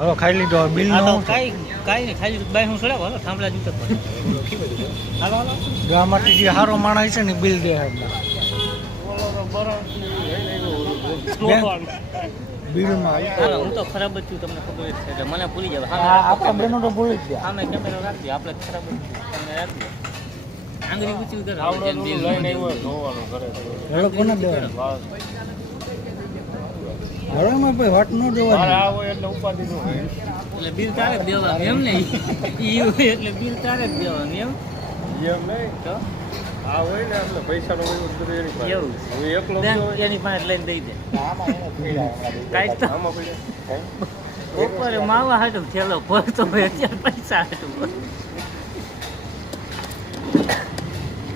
હવે ખાઈ લીધો બિલ આ તો નો કાઈ નહીં ખાલી બાય હું સડાવો હાલો થાંભલા જૂતો પર હાલો હાલો ગામમાંથી જે હારો માણસ છે ને બિલ દે બિલમાં હાલો હું તો ખરાબ જ છું તમને ખબર જ છે એટલે મને ભૂલી જાવ આપણા બેનો તો ભૂલી જ ગયા સામે કેમેરો રાખજો આપણે ખરાબ જ છું તમને રાખજો આંગળી ઊંચી કરો એ લોકોને દે હરામાં ભાઈ વાત ન દેવાની એટલે બિલ તારે જ દેવાનું એમ ને ઈ એટલે બિલ તારે જ દેવાનું એમ તો એવું એની પાસે લઈને દઈ દે કાંઈક તો બપોરે માવા હાટું થેલો પડતો હોય અત્યારે પૈસા હાટું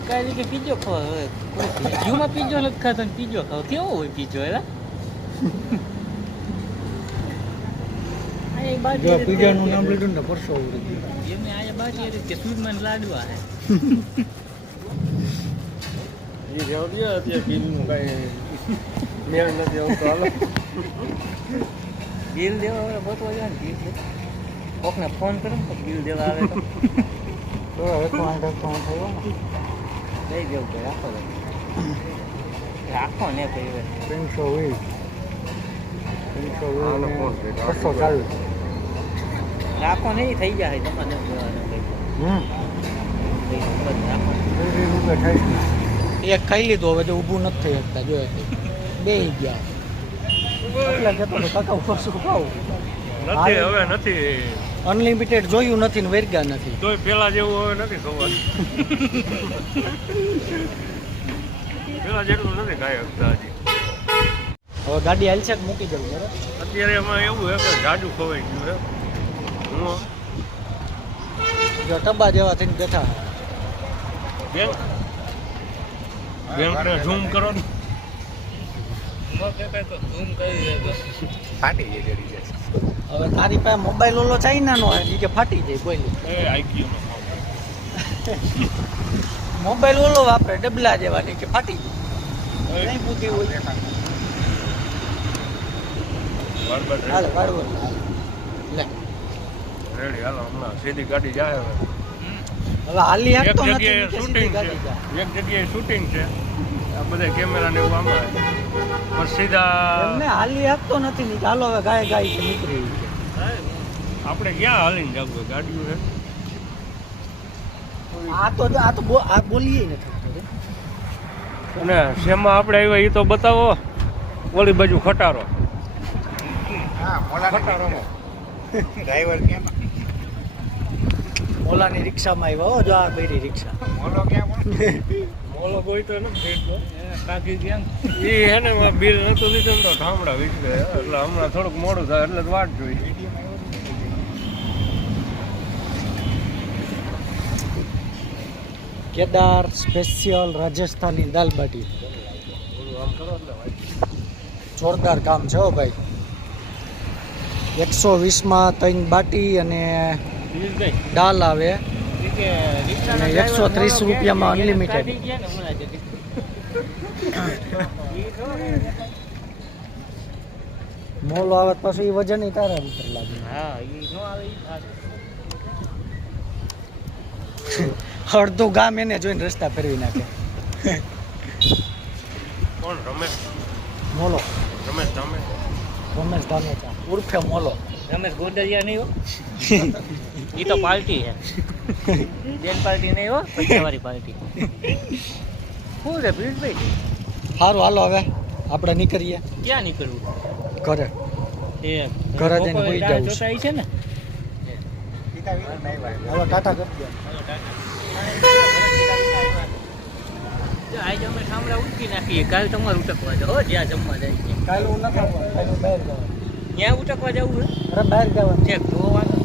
કાંઈ કે પીજો ખાવ યુમાં પીજો નથી ખાતો ને પીજો ખાવ કેવો હોય પીજો એલા જો પીઝાનું નામ લીધું ને પરસો ઉડી ગયો એમને આયા બાકી રીતે સૂદમાં લાડવા હે બિલ દેવા હવે બતવા જાય ને બિલ કોકને ફોન કરો ને બિલ દેવા આવે તો હવે તો આંધો ફોન થયો ને લઈ જવું પડે રાખો ને ભાઈ 320 340 રાખો નહીં થઈ જાય તમારે એક ખાઈ લીધું હવે તો ઊભું નથી થઈ શકતા જોઈએ બે ગયા એટલે જતો કાકા ઉપર શું ખાવું નથી હવે નથી અનલિમિટેડ જોયું નથી ને વેરગા નથી તોય પેલા જેવું હવે નથી ખબર પેલા જેટલું નથી ખાઈ શકતા હજી હવે ગાડી હાલશે કે મૂકી જવું બરાબર અત્યારે એમાં એવું છે કે જાડું ખવાઈ ગયું છે હું જો ટબ્બા જેવા થઈને બેઠા બેંકને ઝૂમ કરો ને ફાટી જાય જડી જાય હવે તારી પાસે મોબાઈલ ઓલો ચાઇનાનો હોય એ કે ફાટી જાય બોલી મોબાઈલ ઓલો વાપરે ડબલા જેવા નહીં કે ફાટી જાય નહીં મૂકી હોય હાલ વાળવું લે રેડી હાલો હમણાં સીધી ગાડી જાય હવે હવે હાલી એક આપતો જગ્યાએ નથી શૂટિંગ છે એક જગ્યાએ શૂટિંગ છે આ બધા કેમેરા ને એવું આમાં પણ સીધા એમને હાલી આપતો નથી ને ચાલો હવે ગાય ગાય કે નીકળી આપણે ક્યાં હાલીને જવું ગાડીઓ છે આ બોલીએ નથી અને શેમાં આપણે આવ્યા એ તો બતાવો ઓલી બાજુ ખટારો ખટારોમાં ડ્રાઈવર કેમ ઓલાની રિક્ષામાં આવ્યા હો જો આ બેરી રિક્ષા મોલો કેમ મોલો કોઈ તો નથી ભેટતો કાકી ક્યાં એ હે ને બિલ નતું લીધું તો ઠામડા વીસ ગયા એટલે હમણાં થોડુંક મોડું થાય એટલે વાટ જોઈ કેદાર સ્પેશિયલ રાજસ્થાની દાલ બાટી આમ કરો એટલે જોરદાર કામ છે હો ભાઈ 120માં 3 બાટી અને દાલ આવે અને 130 રૂપિયામાં અનલિમિટેડ મોલ આવે પાછું એ વજન તારા ઉપર લાગે અડધું ગામ એને જોઈને રસ્તા ફેરવી નાખે કોણ રમેશ મોલો રમેશ તમે રમેશ ધામેચા ઉર્ફે મોલો રમેશ ગોડલિયા નહીં હો એ તો પાર્ટી છે બેન પાર્ટી નહીં હો પૈસાવાળી પાર્ટી શું રે પીયુષભાઈ સારું હાલો હવે આપણે નીકળીએ ક્યાં નીકળવું ઘરે ઘરે જઈને હોઈ જવું છે ને હાલો ટાટા કરી દો આજે અમે સાંભળા ઉઠી નાખીએ કાલે તમારે ઉટકવા જાઓ જ્યાં જમવા જાય કાલે હું નથી કાલે બહાર જવાનું ત્યાં ઉટકવા જવું છે અરે બહાર જવાનું છે તો વાંધો